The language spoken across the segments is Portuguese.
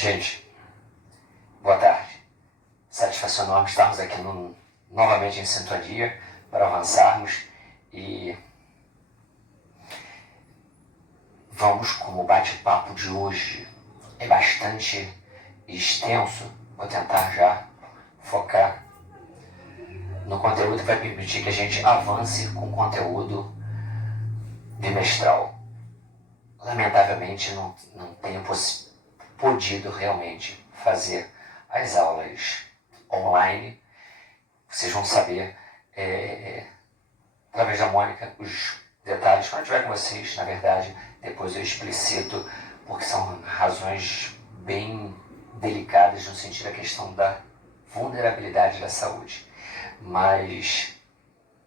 Gente, boa tarde. Satisfação enorme estarmos aqui novamente em sintonia para avançarmos e vamos, como o bate-papo de hoje é bastante extenso, vou tentar já focar no conteúdo que vai permitir que a gente avance com conteúdo bimestral. Lamentavelmente não tenho podido realmente fazer as aulas online. Vocês vão saber através da Mônica os detalhes quando eu estiver com vocês. Na verdade, depois eu explicito, porque são razões bem delicadas no sentido da questão da vulnerabilidade da saúde. Mas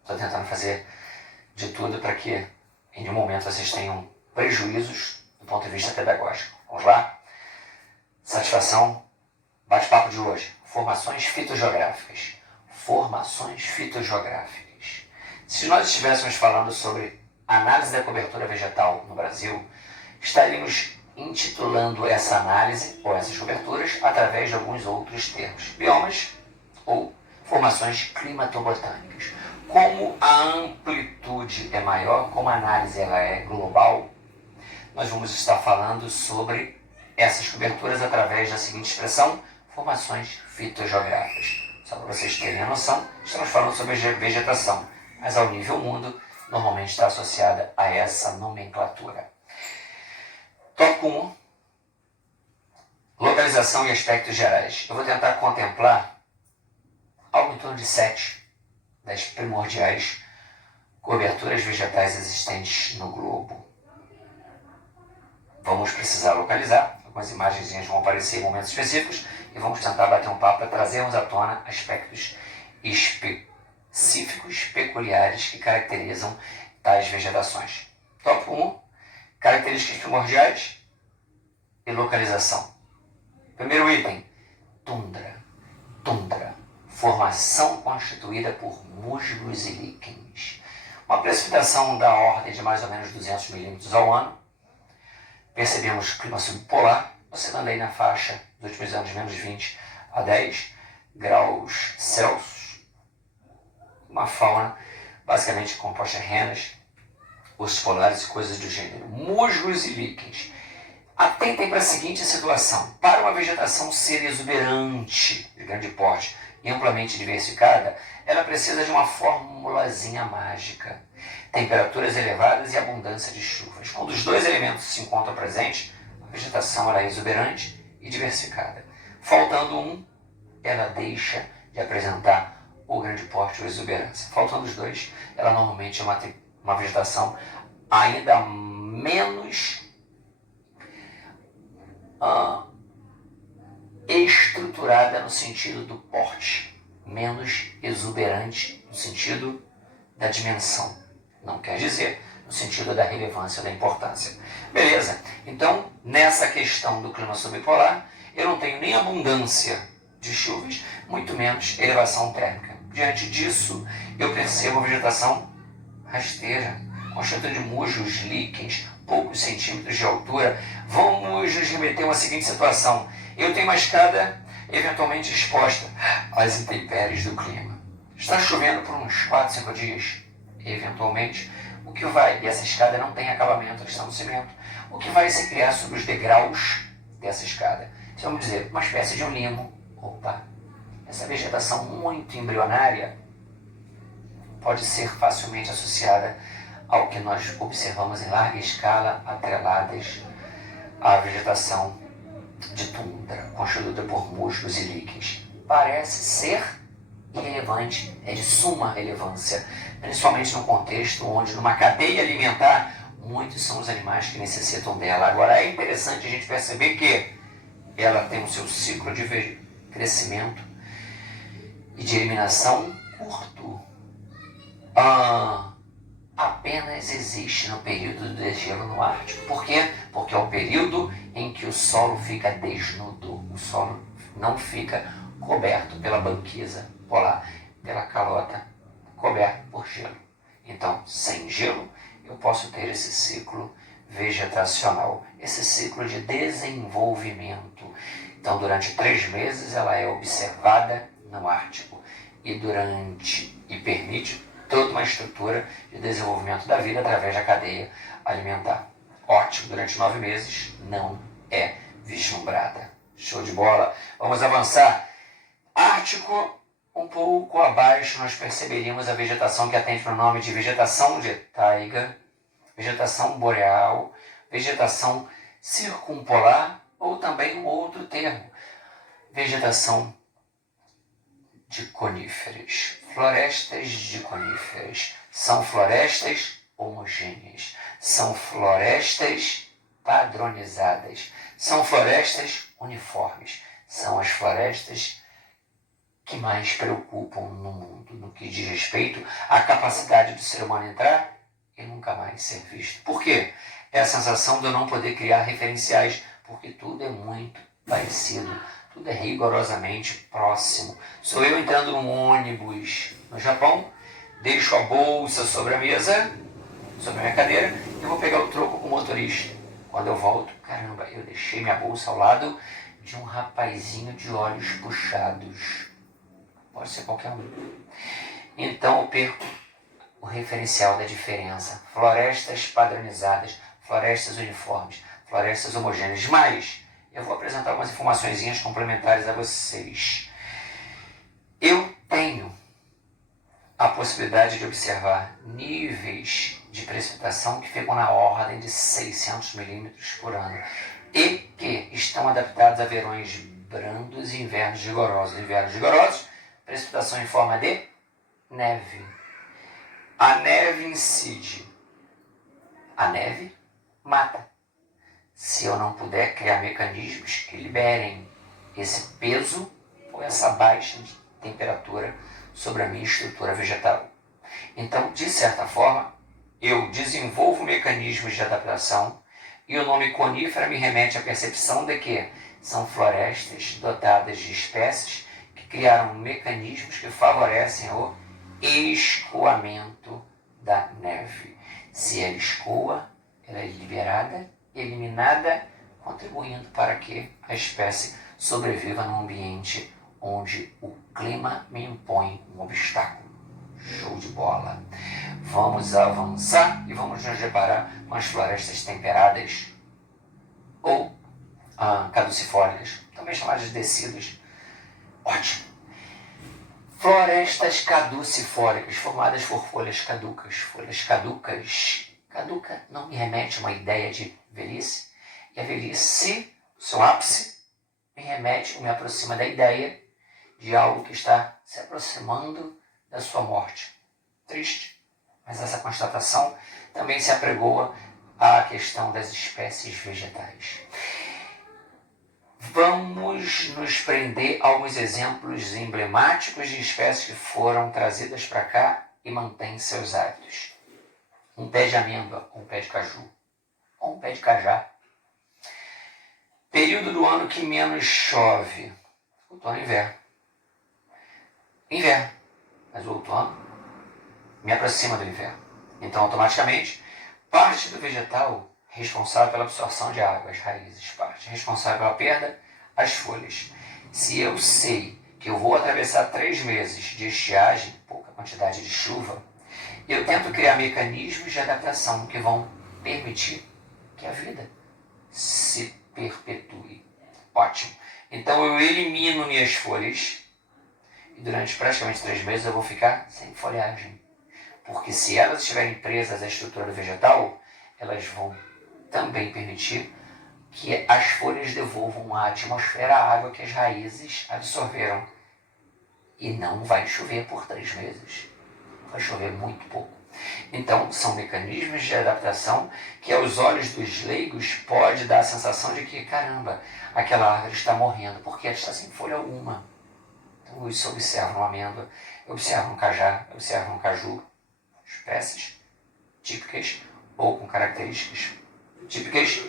estou tentando fazer de tudo para que em nenhum momento vocês tenham prejuízos do ponto de vista pedagógico. Vamos lá? Satisfação, bate-papo de hoje. Formações fitogeográficas. Formações fitogeográficas. Se nós estivéssemos falando sobre análise da cobertura vegetal no Brasil, estaríamos intitulando essa análise ou essas coberturas através de alguns outros termos. Biomas ou formações climatobotânicas. Como a amplitude é maior, como a análise ela é global, nós vamos estar falando sobre essas coberturas através da seguinte expressão: formações fitogeográficas. Só para vocês terem a noção, estamos falando sobre vegetação, mas ao nível mundo, normalmente está associada a essa nomenclatura. Tópico 1, localização e aspectos gerais. Eu vou tentar contemplar algo em torno de 7 das primordiais coberturas vegetais existentes no globo. Vamos precisar localizar, algumas imagens vão aparecer em momentos específicos e vamos tentar bater um papo para trazermos à tona aspectos específicos, peculiares que caracterizam tais vegetações. Tópico 1, características primordiais e localização. Primeiro item, tundra. Tundra, formação constituída por musgos e líquens. Uma precipitação da ordem de mais ou menos 200 milímetros ao ano. Percebemos clima subpolar, oscilando aí na faixa dos últimos anos menos 20 a 10 graus Celsius. Uma fauna basicamente composta de renas, ursos polares e coisas do gênero. Musgos e líquens. Atentem para a seguinte situação: para uma vegetação ser exuberante, de grande porte e amplamente diversificada, ela precisa de uma formulazinha mágica: temperaturas elevadas e abundância de chuvas. Quando os dois elementos se encontram presentes, a vegetação ela é exuberante e diversificada. Faltando um, ela deixa de apresentar o grande porte ou exuberância. Faltando os dois, ela normalmente é uma vegetação ainda menos estruturada no sentido do porte, menos exuberante no sentido da dimensão. Não quer dizer no sentido da relevância, da importância. Beleza, então nessa questão do clima subpolar, eu não tenho nem abundância de chuvas, muito menos elevação térmica. Diante disso, eu percebo a vegetação rasteira, constituída de musgos, líquens, poucos centímetros de altura. Vamos nos remeter a uma seguinte situação: eu tenho uma escada eventualmente exposta às intempéries do clima. Está chovendo por uns 4, 5 dias, eventualmente, o que vai, e essa escada não tem acabamento, ela está no cimento, o que vai se criar sobre os degraus dessa escada? Então, vamos dizer, uma espécie de um limo. Opa, essa vegetação muito embrionária pode ser facilmente associada ao que nós observamos em larga escala atreladas à vegetação de tundra, constituída por musgos e líquens. Parece ser irrelevante, é de suma relevância, principalmente num contexto onde, numa cadeia alimentar, muitos são os animais que necessitam dela. Agora, é interessante a gente perceber que ela tem o seu ciclo de crescimento e de eliminação curto. Apenas existe no período do degelo no Ártico. Por quê? Porque é o período em que o solo fica desnudo. O solo não fica coberto pela banquisa polar, pela calota, coberto por gelo. Então, sem gelo, eu posso ter esse ciclo vegetacional, esse ciclo de desenvolvimento. Então, durante 3 meses, ela é observada no Ártico e permite toda uma estrutura de desenvolvimento da vida através da cadeia alimentar. Ótimo, durante 9 meses não é vislumbrada. Show de bola. Vamos avançar. Ártico, um pouco abaixo, nós perceberíamos a vegetação que atende para o nome de vegetação de taiga, vegetação boreal, vegetação circumpolar ou também um outro termo, vegetação de coníferas. Florestas de coníferas são florestas homogêneas, são florestas padronizadas, são florestas uniformes, são as florestas que mais preocupam no mundo, no que diz respeito à capacidade do ser humano entrar e nunca mais ser visto. Por quê? É a sensação de eu não poder criar referenciais, porque tudo é muito parecido, tudo é rigorosamente próximo. Sou eu entrando num ônibus no Japão, deixo a bolsa sobre a mesa, sobre a minha cadeira, e vou pegar o troco com o motorista. Quando eu volto, caramba, eu deixei minha bolsa ao lado de um rapazinho de olhos puxados. Pode ser qualquer um. Então eu perco o referencial da diferença. Florestas padronizadas, florestas uniformes, florestas homogêneas. Mas eu vou apresentar algumas informações complementares a vocês. Eu tenho a possibilidade de observar níveis de precipitação que ficam na ordem de 600 milímetros por ano e que estão adaptados a verões brandos e invernos rigorosos. Invernos rigorosos, precipitação em forma de neve. A neve incide. A neve mata. Se eu não puder criar mecanismos que liberem esse peso ou essa baixa de temperatura sobre a minha estrutura vegetal. Então, de certa forma, eu desenvolvo mecanismos de adaptação e o nome conífera me remete à percepção de que são florestas dotadas de espécies que criaram mecanismos que favorecem o escoamento da neve. Se ela escoa, ela é liberada, eliminada, contribuindo para que a espécie sobreviva num ambiente onde o clima me impõe um obstáculo. Show de bola! Vamos avançar e vamos nos deparar com as florestas temperadas ou caducifólicas, também chamadas de deciduas. Ótimo! Florestas caducifólicas, formadas por folhas caducas. Folhas caducas. Caduca não me remete a uma ideia de velhice. E a velhice, o seu ápice, me remete ou me aproxima da ideia de algo que está se aproximando da sua morte. Triste, mas essa constatação também se apregoa à questão das espécies vegetais. Vamos nos prender a alguns exemplos emblemáticos de espécies que foram trazidas para cá e mantêm seus hábitos. Um pé de amêndoa, um pé de caju, ou um pé de cajá. Período do ano que menos chove, outono e inverno. Inverno, mas o outono me aproxima do inverno. Então, automaticamente, parte do vegetal responsável pela absorção de água, as raízes, parte responsável pela perda, as folhas. Se eu sei que eu vou atravessar 3 meses de estiagem, pouca quantidade de chuva, eu tento criar mecanismos de adaptação que vão permitir que a vida se perpetue. Ótimo. Então eu elimino minhas folhas e durante praticamente 3 meses eu vou ficar sem folhagem. Porque se elas estiverem presas à estrutura do vegetal, elas vão também permitir que as folhas devolvam à atmosfera a água que as raízes absorveram. E não vai chover por 3 meses. Vai chover muito pouco. Então, são mecanismos de adaptação que aos olhos dos leigos pode dar a sensação de que, caramba, aquela árvore está morrendo porque ela está sem folha alguma. Então, isso eu observo uma amêndoa, eu observo um cajá, eu observo um caju. Espécies típicas ou com características típicas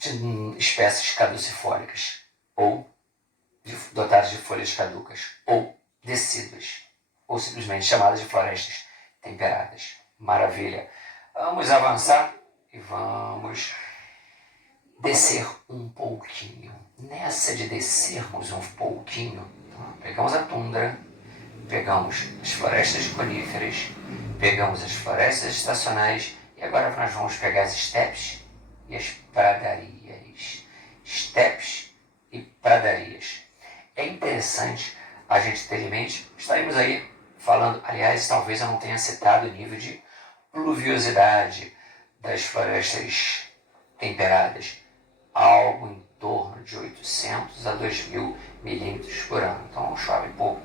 de espécies caducifólicas ou dotadas de folhas caducas ou decíduas ou simplesmente chamadas de florestas temperadas. Maravilha! Vamos avançar e vamos descer um pouquinho. Nessa de descermos um pouquinho, pegamos a tundra, pegamos as florestas de coníferas, pegamos as florestas estacionais e agora nós vamos pegar as estepes e as pradarias. Estepes e pradarias. É interessante a gente ter em mente, estaremos aí falando, aliás, talvez eu não tenha citado o nível de pluviosidade das florestas temperadas, algo em torno de 800 a 2.000 milímetros por ano. Então chove pouco,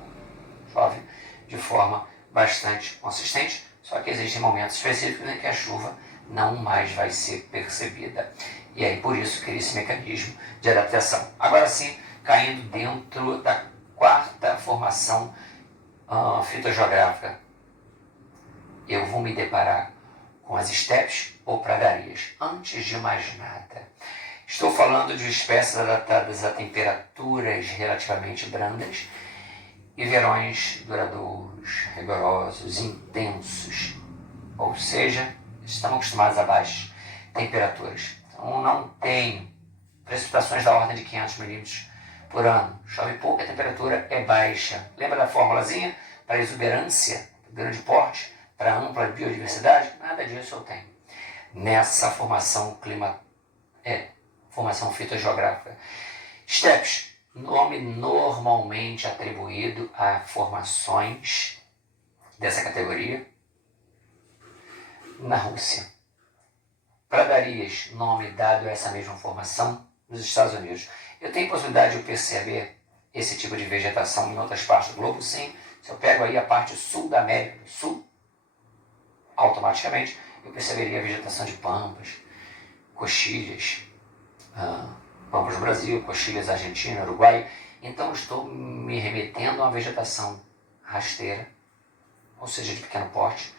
chove de forma bastante consistente, só que existem momentos específicos em que a chuva não mais vai ser percebida. E aí por isso cria esse mecanismo de adaptação. Agora sim, caindo dentro da quarta formação fitogeográfica, eu vou me deparar com as estepes ou pradarias. Antes de mais nada, estou falando de espécies adaptadas a temperaturas relativamente brandas e verões duradouros, rigorosos, intensos. Ou seja, estamos acostumados a baixas temperaturas. Então não tem precipitações da ordem de 500 milímetros por ano. Chove pouco, a temperatura é baixa. Lembra da formulazinha? Para exuberância, grande porte, para ampla biodiversidade? Nada disso eu tenho. Nessa formação formação fitogeográfica. Estepes, nome normalmente atribuído a formações dessa categoria na Rússia. Pradarias, nome dado a essa mesma formação nos Estados Unidos. Eu tenho possibilidade de perceber esse tipo de vegetação em outras partes do globo? Sim. Se eu pego aí a parte sul da América do Sul, automaticamente eu perceberia a vegetação de pampas, coxilhas, pampas do Brasil, coxilhas Argentina, Uruguai. Então estou me remetendo a uma vegetação rasteira, ou seja, de pequeno porte,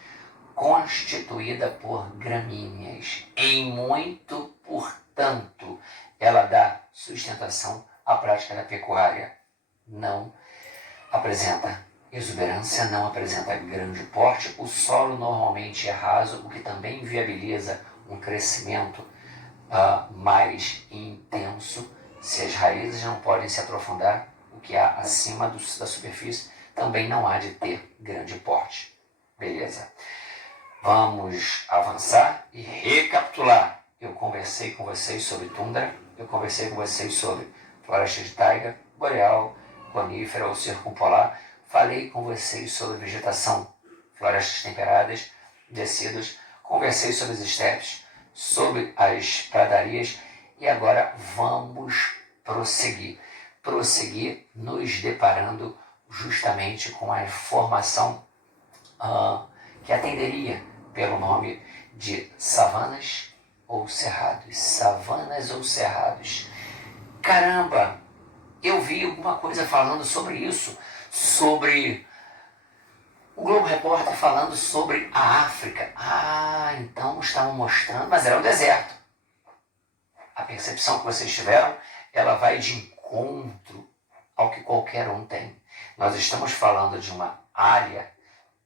constituída por gramíneas. Em muito, portanto, ela dá sustentação à prática da pecuária. Não apresenta exuberância, não apresenta grande porte. O solo normalmente é raso, o que também viabiliza um crescimento mais intenso. Se as raízes não podem se aprofundar, o que há acima da superfície também não há de ter grande porte. Beleza? Vamos avançar e recapitular. Eu conversei com vocês sobre tundra, eu conversei com vocês sobre floresta de taiga, boreal, conífera ou circumpolar. Falei com vocês sobre vegetação, florestas temperadas, deciduas. Conversei sobre as estepes, sobre as pradarias e agora vamos prosseguir. Prosseguir nos deparando justamente com a formação que atenderia pelo nome de savanas ou cerrados. Savanas ou cerrados. Caramba, eu vi alguma coisa falando sobre isso, sobre o Globo Repórter falando sobre a África. Então estavam mostrando, mas era o deserto. A percepção que vocês tiveram, ela vai de encontro ao que qualquer um tem. Nós estamos falando de uma área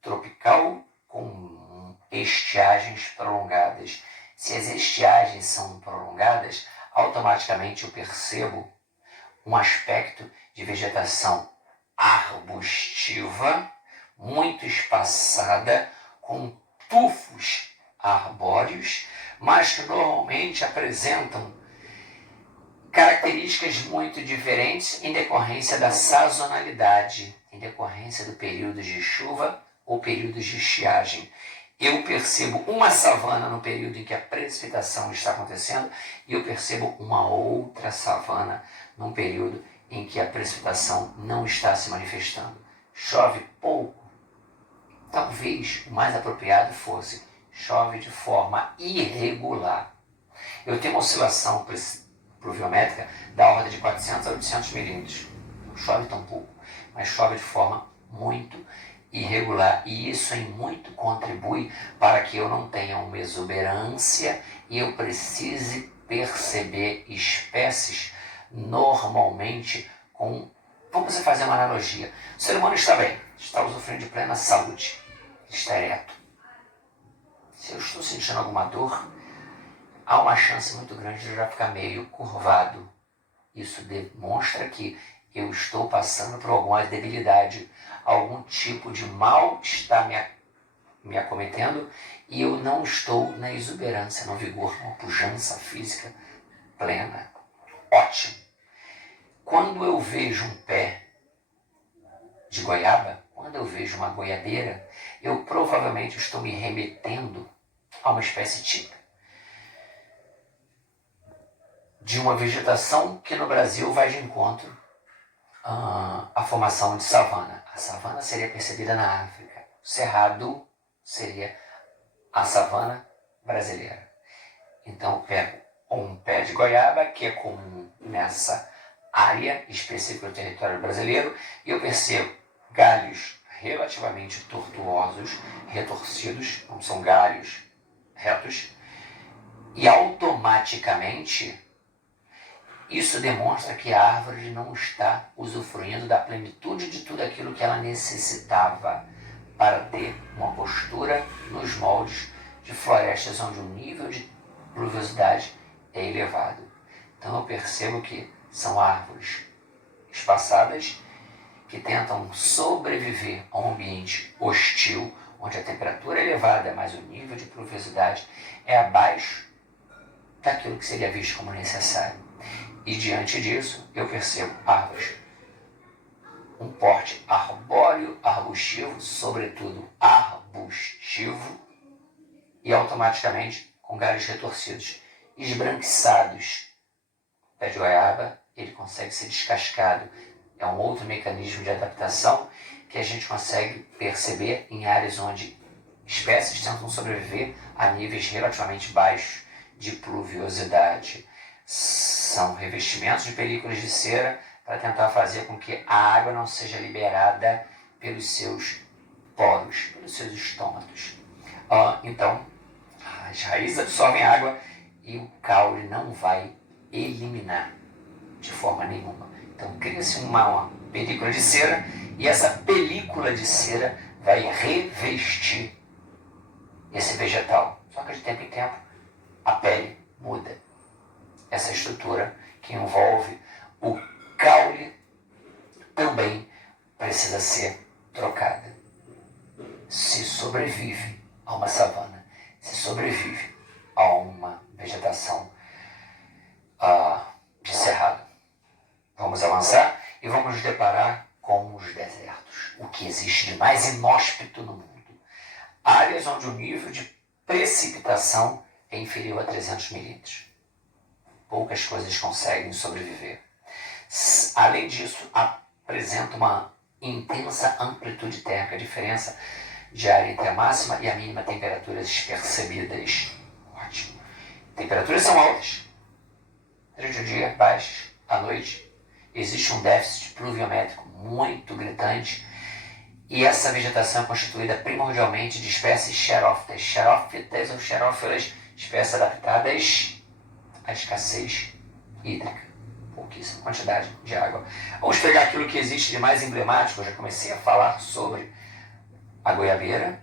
tropical com estiagens prolongadas. Se as estiagens são prolongadas, automaticamente eu percebo um aspecto de vegetação arbustiva, muito espaçada, com tufos arbóreos, mas que normalmente apresentam características muito diferentes em decorrência da sazonalidade, em decorrência do período de chuva ou períodos de estiagem. Eu percebo uma savana no período em que a precipitação está acontecendo e eu percebo uma outra savana num período em que a precipitação não está se manifestando. Chove pouco. Talvez o mais apropriado fosse chove de forma irregular. Eu tenho uma oscilação pluviométrica da ordem de 400 a 800 milímetros. Não chove tão pouco, mas chove de forma muito irregular. E isso em muito contribui para que eu não tenha uma exuberância e eu precise perceber espécies normalmente com... Vamos fazer uma analogia. O ser humano está bem, está usufruindo de plena saúde, está ereto, Se eu estou sentindo alguma dor, há uma chance muito grande de eu já ficar meio curvado. Isso demonstra que eu estou passando por alguma debilidade, algum tipo de mal está me acometendo e eu não estou na exuberância, no vigor, numa pujança física plena. Ótimo. Quando eu vejo um pé de goiaba, quando eu vejo uma goiabeira, eu provavelmente estou me remetendo a uma espécie típica de uma vegetação que no Brasil vai de encontro à formação de savana. A savana seria percebida na África. O cerrado seria a savana brasileira. Então eu pego um pé de goiaba, que é comum nessa área específica do território brasileiro, e eu percebo galhos relativamente tortuosos, retorcidos, não são galhos retos, e automaticamente isso demonstra que a árvore não está usufruindo da plenitude de tudo aquilo que ela necessitava para ter uma postura nos moldes de florestas onde o nível de pluviosidade é elevado. Então eu percebo que são árvores espaçadas que tentam sobreviver a um ambiente hostil, onde a temperatura é elevada, mas o nível de pluviosidade é abaixo daquilo que seria visto como necessário. E diante disso, eu percebo árvores, um porte arbóreo, arbustivo, sobretudo arbustivo, e automaticamente com galhos retorcidos, esbranquiçados. O pé de goiaba, ele consegue ser descascado. É um outro mecanismo de adaptação que a gente consegue perceber em áreas onde espécies tentam sobreviver a níveis relativamente baixos de pluviosidade. São revestimentos de películas de cera para tentar fazer com que a água não seja liberada pelos seus poros, pelos seus estômatos. Então, as raízes absorvem água e o caule não vai eliminar de forma nenhuma. Então, cria-se uma película de cera e essa película de cera vai revestir esse vegetal. Só que de tempo em tempo a pele muda. Essa estrutura que envolve o caule também precisa ser trocada. Se sobrevive a uma savana, se sobrevive a uma vegetação de cerrado. Vamos avançar e vamos nos deparar com os desertos. O que existe de mais inóspito no mundo. Áreas onde o nível de precipitação é inferior a 300 milímetros. Poucas coisas conseguem sobreviver. Além disso, apresenta uma intensa amplitude térmica, a diferença de área entre a máxima e a mínima temperaturas percebidas. Ótimo. Temperaturas são altas, durante o dia, baixas, à noite. Existe um déficit pluviométrico muito gritante e essa vegetação é constituída primordialmente de espécies xerófitas. Xerófitas ou xerófilas, espécies adaptadas à escassez hídrica, pouquíssima quantidade de água. Vamos pegar aquilo que existe de mais emblemático, eu já comecei a falar sobre a goiabeira,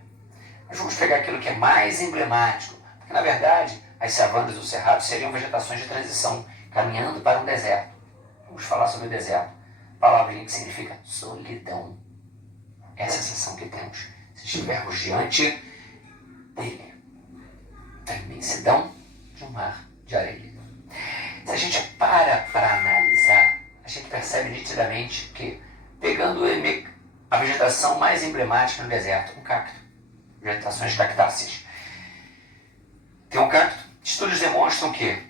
mas vamos pegar aquilo que é mais emblemático, porque na verdade as savanas do cerrado seriam vegetações de transição, caminhando para um deserto. Vamos falar sobre o deserto, palavrinha que significa solidão. Essa é a sensação que temos se estivermos diante dele, da imensidão de um mar de areia. Se a gente para analisar, a gente percebe nitidamente que, pegando a vegetação mais emblemática no deserto, um cacto, vegetações cactáceas. Tem um cacto, estudos demonstram que,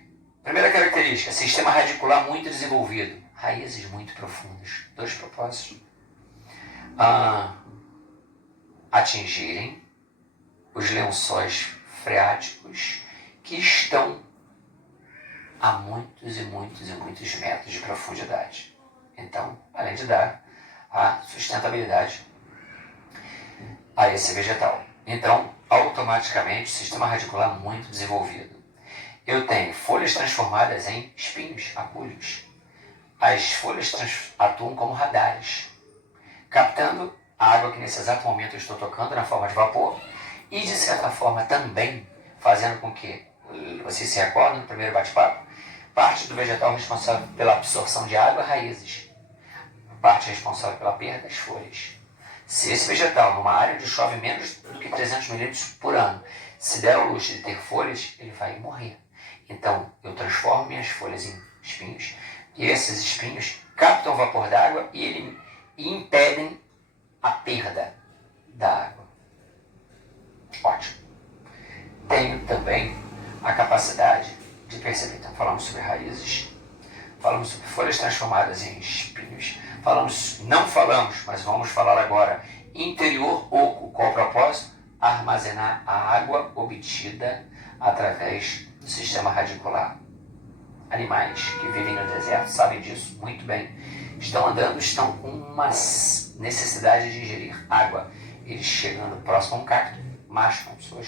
primeira característica, sistema radicular muito desenvolvido, raízes muito profundas. Dois propósitos. Atingirem os lençóis freáticos que estão a muitos e muitos e muitos metros de profundidade. Então, além de dar a sustentabilidade a esse vegetal. Então, automaticamente, sistema radicular muito desenvolvido. Eu tenho folhas transformadas em espinhos, apulhos. As folhas atuam como radares, captando a água que nesse exato momento eu estou tocando na forma de vapor E, de certa forma, também fazendo com que, vocês se recordam no primeiro bate-papo, parte do vegetal responsável pela absorção de água, raízes. Parte responsável pela perda, as folhas. Se esse vegetal, numa área onde chove menos do que 300 milímetros por ano, se der ao luxo de ter folhas, ele vai morrer. Então, eu transformo minhas folhas em espinhos, e esses espinhos captam o vapor d'água e impedem a perda da água. Ótimo. Tenho também a capacidade de perceber. Então, falamos sobre raízes, falamos sobre folhas transformadas em espinhos, não falamos, mas vamos falar agora, interior oco. Qual o propósito? Armazenar a água obtida através do sistema radicular. Animais que vivem no deserto sabem disso muito bem. Estão andando, estão com uma necessidade de ingerir água. Eles chegando próximo a um cacto, mascam sua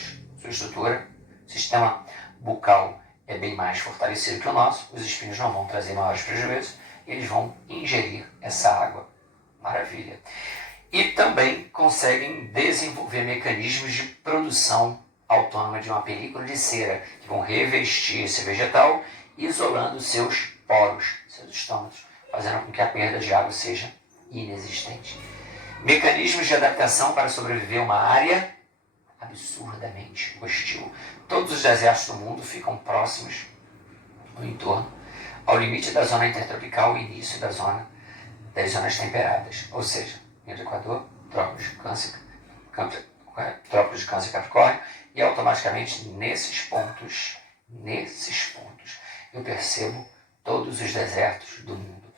estrutura. O sistema bucal é bem mais fortalecido que o nosso. Os espinhos não vão trazer maiores prejuízos. Eles vão ingerir essa água. Maravilha. E também conseguem desenvolver mecanismos de produção autônoma de uma película de cera, que vão revestir esse vegetal, isolando seus poros, seus estômatos, fazendo com que a perda de água seja inexistente. Mecanismos de adaptação para sobreviver a uma área absurdamente hostil. Todos os desertos do mundo ficam próximos, no entorno, ao limite da zona intertropical e início das zonas temperadas, ou seja, linha do Equador, Trópicos de Câncer e Capricórnio, e automaticamente nesses pontos, eu percebo todos os desertos do mundo,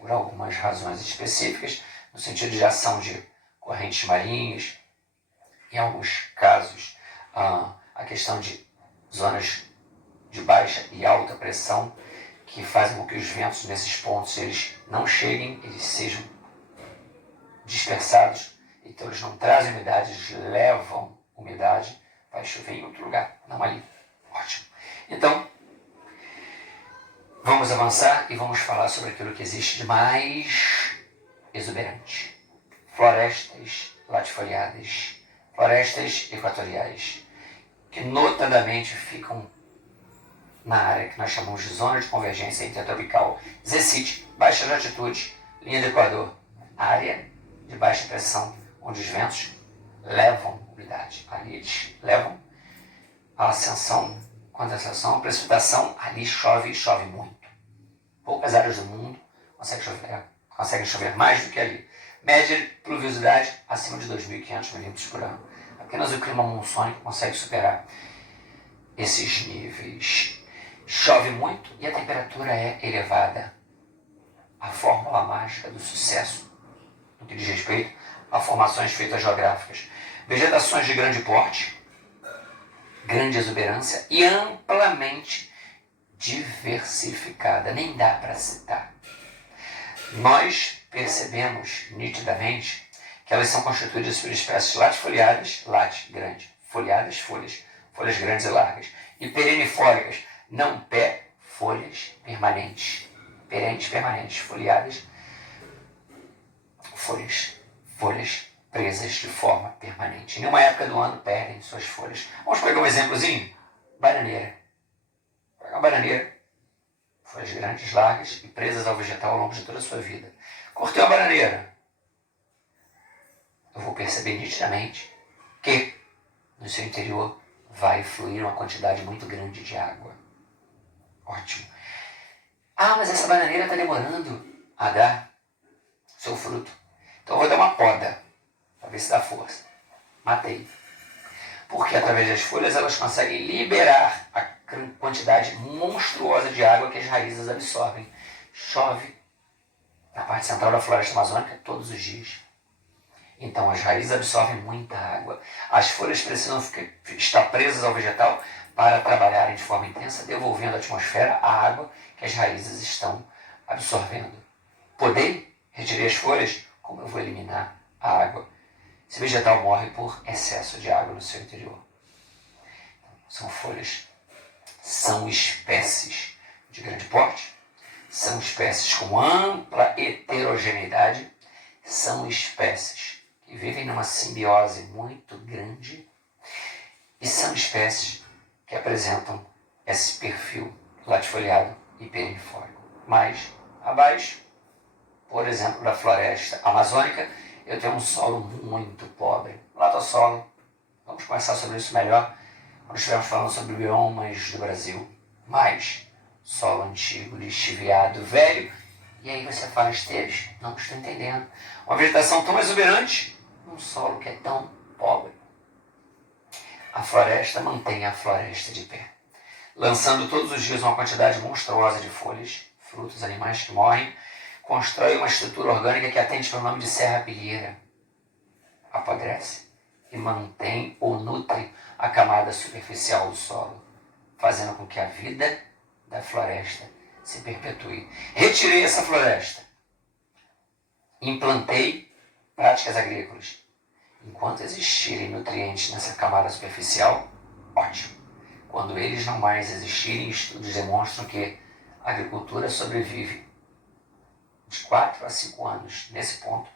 por algumas razões específicas, no sentido de ação de correntes marinhas, em alguns casos, a questão de zonas de baixa e alta pressão, que fazem com que os ventos nesses pontos eles não cheguem, eles sejam dispersados, então eles não trazem umidade, eles levam umidade, vai chover em outro lugar, não ali. Ótimo. Então, vamos avançar e vamos falar sobre aquilo que existe de mais exuberante. Florestas latifoliadas, florestas equatoriais, que notadamente ficam na área que nós chamamos de zona de convergência intertropical, ZCIT, baixa latitude, linha do Equador, área de baixa pressão, onde os ventos levam umidade. Ali eles levam a ascensão, condensação, precipitação, ali chove e chove muito. Poucas áreas do mundo conseguem chover mais do que ali. Média de pluviosidade acima de 2.500 milímetros por ano. Apenas o clima monsônico consegue superar esses níveis. Chove muito e a temperatura é elevada. A fórmula mágica do sucesso no que diz respeito a formações feitas geográficas. Vegetações de grande porte, grande exuberância e amplamente diversificada. Nem dá para citar. Nós percebemos nitidamente que elas são constituídas por espécies latifoliadas, grande, folhadas, folhas grandes e largas, e perennifólicas, não pé, folhas permanentes, perenes permanentes, folhadas, folhas presas de forma permanente. Em nenhuma época do ano perdem suas folhas. Vamos pegar um exemplozinho? Bananeira. Pegar uma bananeira, folhas grandes, largas e presas ao vegetal ao longo de toda a sua vida. Cortei uma bananeira. Eu vou perceber nitidamente que no seu interior vai fluir uma quantidade muito grande de água. Ótimo. Mas essa bananeira está demorando a dar seu fruto. Então eu vou dar uma poda para ver se dá força. Matei. Porque através das folhas elas conseguem liberar a quantidade monstruosa de água que as raízes absorvem. Chove na parte central da floresta amazônica todos os dias. Então as raízes absorvem muita água. As folhas precisam estar presas ao vegetal para trabalharem de forma intensa, devolvendo à atmosfera a água que as raízes estão absorvendo. Podei, retirei as folhas, como eu vou eliminar a água? Esse vegetal morre por excesso de água no seu interior. São folhas, são espécies de grande porte, são espécies com ampla heterogeneidade, são espécies que vivem numa simbiose muito grande, e são espécies que apresentam esse perfil latifoliado e perennifólico. Mais abaixo, por exemplo, da floresta amazônica, eu tenho um solo muito pobre. Latossolo, vamos conversar sobre isso melhor quando estivermos falando sobre biomas do Brasil. Mais solo antigo, lixiviado, velho, e aí você fala, Esteves, não estou entendendo. Uma vegetação tão exuberante, um solo que é tão pobre. A floresta mantém a floresta de pé, lançando todos os dias uma quantidade monstruosa de folhas, frutos, animais que morrem, constrói uma estrutura orgânica que atende pelo nome de serrapilheira, apodrece e mantém ou nutre a camada superficial do solo, fazendo com que a vida da floresta se perpetue. Retirei essa floresta, implantei práticas agrícolas. Enquanto existirem nutrientes nessa camada superficial, ótimo. Quando eles não mais existirem, estudos demonstram que a agricultura sobrevive de 4 a 5 anos. Nesse ponto,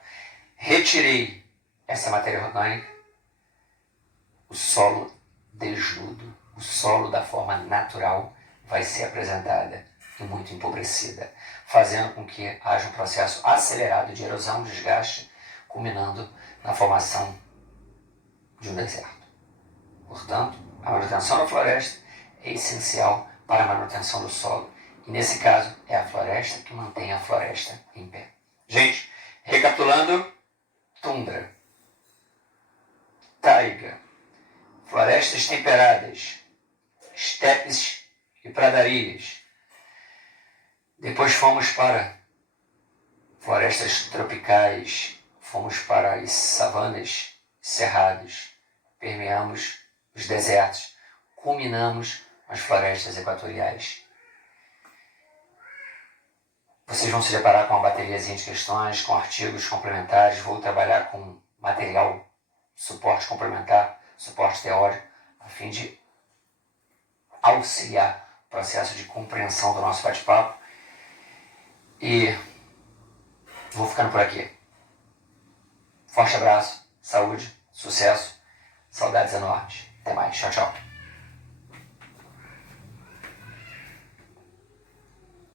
retirei essa matéria orgânica, o solo desnudo, o solo da forma natural vai ser apresentada e muito empobrecida, fazendo com que haja um processo acelerado de erosão, desgaste, culminando na formação de um deserto. Portanto, a manutenção da floresta é essencial para a manutenção do solo. E nesse caso, é a floresta que mantém a floresta em pé. Gente, recapitulando, tundra, taiga, florestas temperadas, estepes e pradarias. Depois fomos para florestas tropicais, fomos para as savanas, cerrados, permeamos os desertos, culminamos as florestas equatoriais. Vocês vão se deparar com uma bateriazinha de questões, com artigos complementares, vou trabalhar com material, suporte complementar, suporte teórico, a fim de auxiliar o processo de compreensão do nosso bate-papo. E vou ficando por aqui. Forte abraço, saúde, sucesso, saudades enormes. Até mais, tchau, tchau.